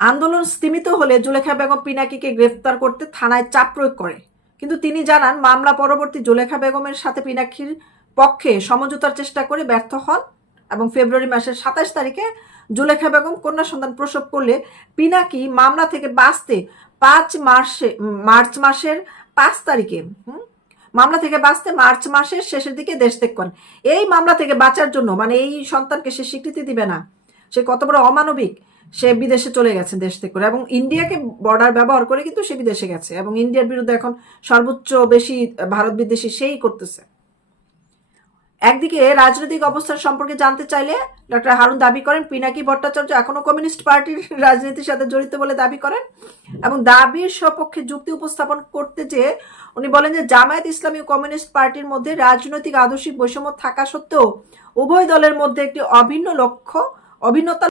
আন্দোলন স্তীমিত হলে জুলেখা বেগম পিনাকিকে গ্রেফতার করতে থানায় চাপ প্রয়োগ করে, কিন্তু তিনি জানান মামলা পরবর্তী জুলেখা বেগমের সাথে পিনাকির পক্ষে সমঝোতার চেষ্টা করে ব্যর্থ হন এবং ফেব্রুয়ারি মাসের 27 তারিখে জুলেখা বেগম কন্যা সন্তান প্রসব করলে পিনাকি মামলা থেকে বাঁচতে মার্চ মাসের 5 তারিখে মামলা থেকে বাঁচতে মার্চ মাসের শেষের দিকে দেশ ত্যাগ করেন। এই মামলা থেকে বাঁচার জন্য, মানে এই সন্তানকে সে স্বীকৃতি দিবে না, সে কত বড় অমানবিক, সে বিদেশে চলে গেছে দেশ থেকে করে, এবং ইন্ডিয়াকে বর্ডার ব্যবহার করে কিন্তু সে বিদেশে গেছে, এবং ইন্ডিয়ার বিরুদ্ধে এখন সর্বোচ্চ বেশি ভারত বিদ্বেষী সেই করতেছে। একদিকে রাজনৈতিক অবস্থান সম্পর্কে জানতে চাইলে ডক্টর হারুন দাবি করেন পিনাকি ভট্টাচার্য এখনো কমিউনিস্ট পার্টির রাজনীতির সাথে জড়িত বলে দাবি করেন, এবং দাবির সপক্ষে যুক্তি উপস্থাপন করতে যেয়ে উনি বলেন যে জামায়াত ইসলামী ও কমিউনিস্ট পার্টির মধ্যে রাজনৈতিক আদর্শিক বৈষম্য থাকা সত্ত্বেও উভয় দলের মধ্যে একটি অভিন্নতা